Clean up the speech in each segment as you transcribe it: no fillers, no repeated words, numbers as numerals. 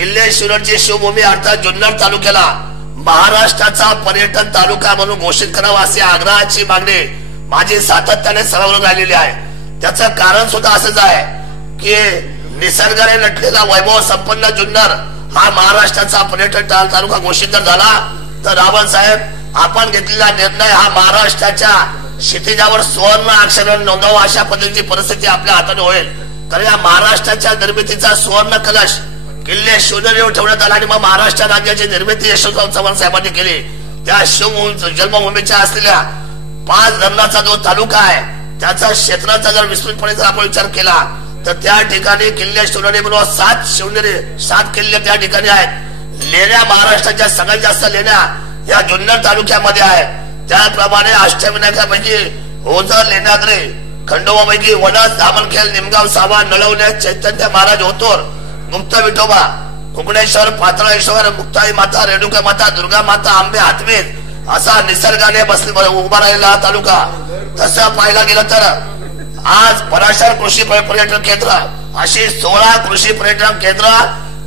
किल्ले शिवनेरची शिवभूमी अर्थात जुन्नर तालुक्याला महाराष्ट्राचा पर्यटन तालुका म्हणून घोषित करावा अशी आग्रहाची मागणी माझी सातत्याने सर्वांवर राहिलेली आहे। त्याचं कारण सुद्धा असंच आहे की निसर्गाने नटलेला वैभव संपन्न जुन्नर हा महाराष्ट्राचा पर्यटन तालुका घोषित जर झाला तर रावण साहेब आपण घेतलेला निर्णय हा महाराष्ट्राच्या क्षितिजावर सुवर्ण अक्षराने नोंदवा अशा पद्धतीची परिस्थिती आपल्या हाताने होईल। कारण या महाराष्ट्राच्या निर्मितीचा सुवर्ण कलश किल्ले शिवनेरीवर ठेवण्यात आला आणि मग महाराष्ट्र राज्याची निर्मिती यशवंतराव चव्हाण साहेबांनी केली। त्या जन्मभूमीच्या असलेल्या 5 धरणाचा जो तालुका आहे त्याचा क्षेत्राचा जर विस्तृतपणे जर आपण विचार केला तर त्या ठिकाणी किल्ले शिवनेरी बरोबर 7 किल्ले त्या ठिकाणी आहेत। लेण्या महाराष्ट्राच्या सगळ्यात जास्त लेण्या या जुन्नर तालुक्यामध्ये आहेत। त्याप्रमाणे अष्टविनायकापैकी ओझर, लेण्याद्री, खंडोबापैकी वनस, दामनखेल, निमगाव, सावा, नळवणे, चैतन्य महाराज, ओतूर, गुप्त विठोबा, कुंकणेश्वर, पाताळेश्वर, मुक्ताई माता, रेणुका माता, दुर्गा माता, आंबे, हातमीत असा निसर्गाने उभा राहिलेला तालुका। तसं पाहायला गेलं तर आज पराशर कृषी पर्यटन केंद्र अशी 16 कृषी पर्यटन केंद्र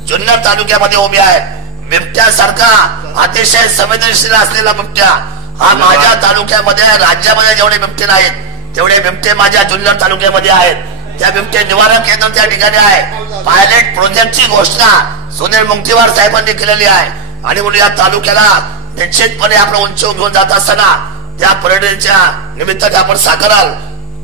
जुन्नर तालुक्यामध्ये उभी आहेत। बिबट्यासारखा अतिशय संवेदनशील असलेला बिबट्या हा माझ्या तालुक्यामध्ये, राज्यामध्ये जेवढे बिबटे नाहीत तेवढे बिबटे माझ्या जुन्नर तालुक्यामध्ये आहेत। त्या बिबटे निवारण केंद्र त्या ठिकाणी आहे। पायलट प्रोजेक्टची घोषणा सुनील मुंगटीवार साहेबांनी केलेली आहे आणि म्हणून या तालुक्याला निश्चितपणे आपण उंच घेऊन जात असताना त्या पर्यटनाच्या निमित्ताने आपण साकाराल।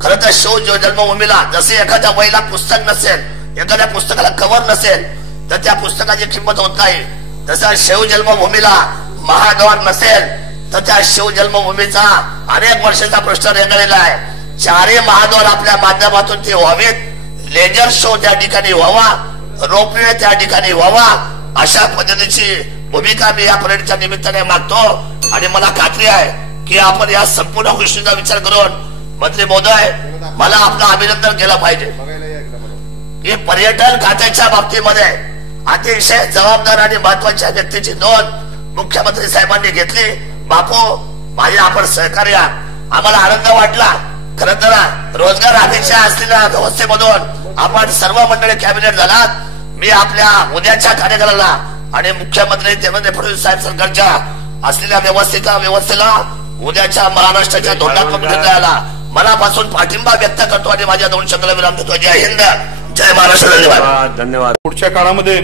खरं तर शिव जन्मभूमीला जसे एखाद्या वहीला पुस्तक नसेल, एखाद्या पुस्तकाला कव्हर नसेल तर त्या पुस्तकाची किंमत होत नाही, तसा शिव जन्मभूमीला महाद्वार नसेल तर त्या शिव जन्मभूमीचा अनेक वर्षाचा प्रश्न रेंगाळलेला आहे। 4 महाद्वार आपल्या माध्यमातून ते व्हावेत, लेजर शो त्या ठिकाणी व्हावा, रोपवे त्या ठिकाणी व्हावा, अशा पद्धतीची भूमिका मी या पर्यटनाच्या निमित्ताने मागतो आणि मला खात्री आहे की आपण या संपूर्ण गोष्टीचा विचार करून मंत्री महोदय मला आपलं अभिनंदन केलं पाहिजे की पर्यटन खात्याच्या बाबतीमध्ये अतिशय जबाबदार आणि महत्वाच्या व्यक्तीची नोंद मुख्यमंत्री साहेबांनी घेतली। बापू माझे आपण सहकार्य, आम्हाला आनंद वाटला। खरं तर रोजगार अपेक्षा असलेल्या व्यवस्थेमधून आपण सर्व मंडळी कॅबिनेट झालात। मी आपल्या उद्याच्या कार्यक्रमाला आणि मुख्यमंत्री देवेंद्र फडणवीस साहेब सरकारच्या असलेल्या व्यवस्थेला उद्याच्या महाराष्ट्राच्या धोरणात्मक निर्णयाला मनापासून पाठिंबा व्यक्त करतो आणि माझ्या 2 शब्दाला विराम देतो। जय हिंद, जय महाराष्ट्र, धन्यवाद। धन्यवाद। पुढच्या काळामध्ये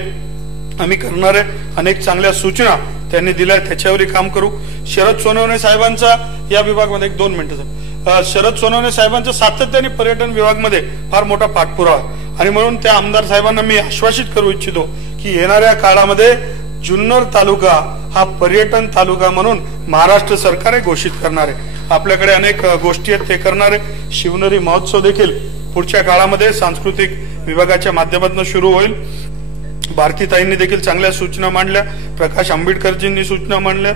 आम्ही करणारे अनेक चांगल्या सूचना त्यांनी दिल्या, त्याच्यावर काम करू। शरद सोनवणे साहेबांचा या विभागामध्ये 2 मिनिटं शरद सोनवणे साहेबांचा सातत्याने पर्यटन विभागामध्ये फार मोठा पाठपुरावा आणि म्हणून त्या आमदार साहेबांना मी आश्वासित करू इच्छितो की येणाऱ्या काळामध्ये जुन्नर तालुका हा पर्यटन तालुका म्हणून महाराष्ट्र सरकार घोषित करणार आहे। आपल्याकडे अनेक गोष्टी आहेत ते करणार आहे। शिवनेरी महोत्सव देखील पुढच्या काळामध्ये सांस्कृतिक विभागाच्या माध्यमातून सुरू होईल। भारतीताईंनी देखील चांगल्या सूचना मांडल्या, प्रकाश आंबेडकरजींनी सूचना मांडल्या,